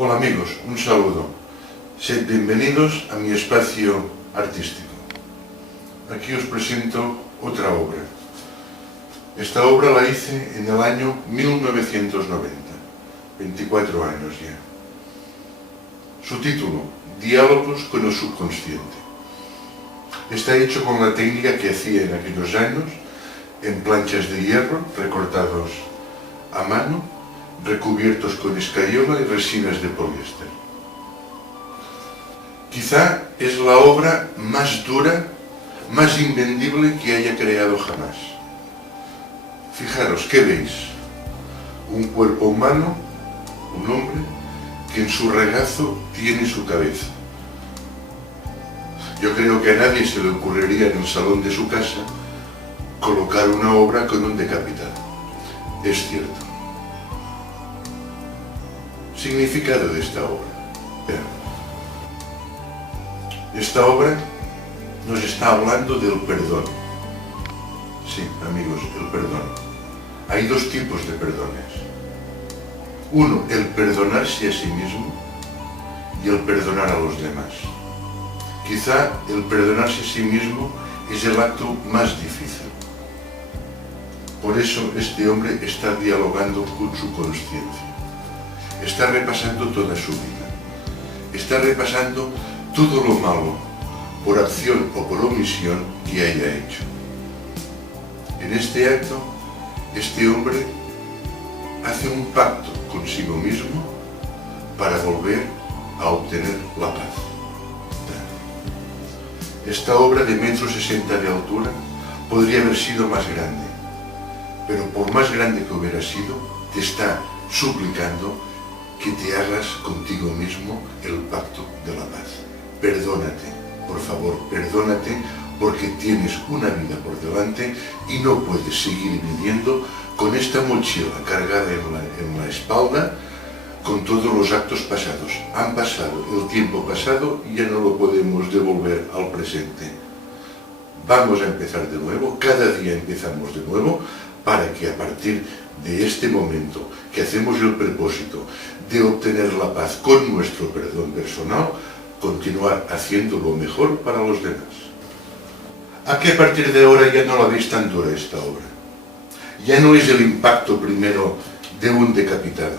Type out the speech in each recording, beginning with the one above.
Hola amigos, un saludo. Sed bienvenidos a mi espacio artístico. Aquí os presento otra obra. Esta obra la hice en el año 1990, 24 años ya. Su título, Diálogos con el subconsciente. Está hecho con la técnica que hacía en aquellos años, en planchas de hierro recortados a mano, recubiertos con escayola y resinas de poliéster. Quizá es la obra más dura, más invendible que haya creado jamás. Fijaros, ¿qué veis? Un cuerpo humano, un hombre, que en su regazo tiene su cabeza. Yo creo que a nadie se le ocurriría en el salón de su casa colocar una obra con un decapitado. Es cierto. Significado de esta obra. Esta obra nos está hablando del perdón. Sí, amigos, el perdón. Hay dos tipos de perdones. Uno, el perdonarse a sí mismo y el perdonar a los demás. Quizá el perdonarse a sí mismo es el acto más difícil. Por eso este hombre está dialogando con su consciencia. Está repasando toda su vida. Está repasando todo lo malo, por acción o por omisión, que haya hecho. En este acto, este hombre hace un pacto consigo mismo para volver a obtener la paz. Esta obra de 1,60 m de altura podría haber sido más grande, pero por más grande que hubiera sido, te está suplicando que te hagas contigo mismo el pacto de la paz. Perdónate, por favor, perdónate, porque tienes una vida por delante y no puedes seguir viviendo con esta mochila cargada en la espalda con todos los actos pasados. Han pasado, el tiempo pasado y ya no lo podemos devolver al presente. Vamos a empezar de nuevo, cada día empezamos de nuevo, para que a partir de este momento que hacemos el propósito de obtener la paz con nuestro perdón personal, continuar haciendo lo mejor para los demás. ¿A que a partir de ahora ya no la veis tan dura esta obra? Ya no es el impacto primero de un decapitado,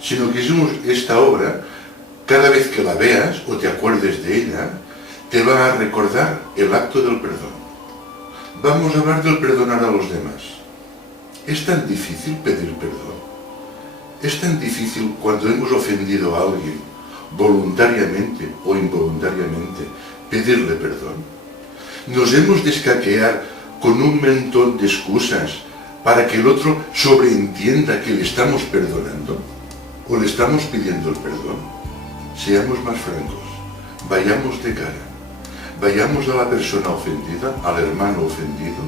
sino que esta obra, cada vez que la veas o te acuerdes de ella, te va a recordar el acto del perdón. Vamos a hablar del perdonar a los demás. ¿Es tan difícil pedir perdón? ¿Es tan difícil cuando hemos ofendido a alguien, voluntariamente o involuntariamente, pedirle perdón? ¿Nos hemos de escaquear con un montón de excusas para que el otro sobreentienda que le estamos perdonando o le estamos pidiendo el perdón? Seamos más francos, vayamos de cara, vayamos a la persona ofendida, al hermano ofendido,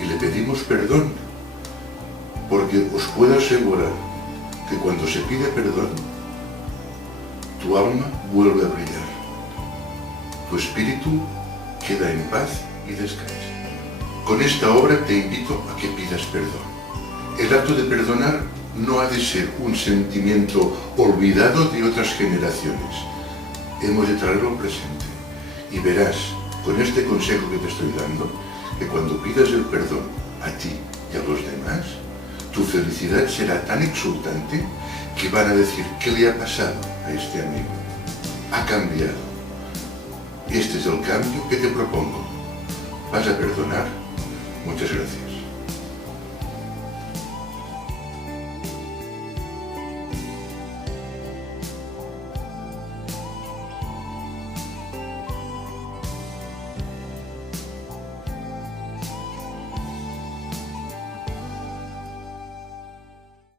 y le pedimos perdón. Porque os puedo asegurar que cuando se pide perdón, tu alma vuelve a brillar. Tu espíritu queda en paz y descansa. Con esta obra te invito a que pidas perdón. El acto de perdonar no ha de ser un sentimiento olvidado de otras generaciones. Hemos de traerlo al presente. Y verás, con este consejo que te estoy dando, que cuando pidas el perdón a ti y a los demás, tu felicidad será tan exultante que van a decir: ¿qué le ha pasado a este amigo? Ha cambiado. Este es el cambio que te propongo. ¿Vas a perdonar? Muchas gracias.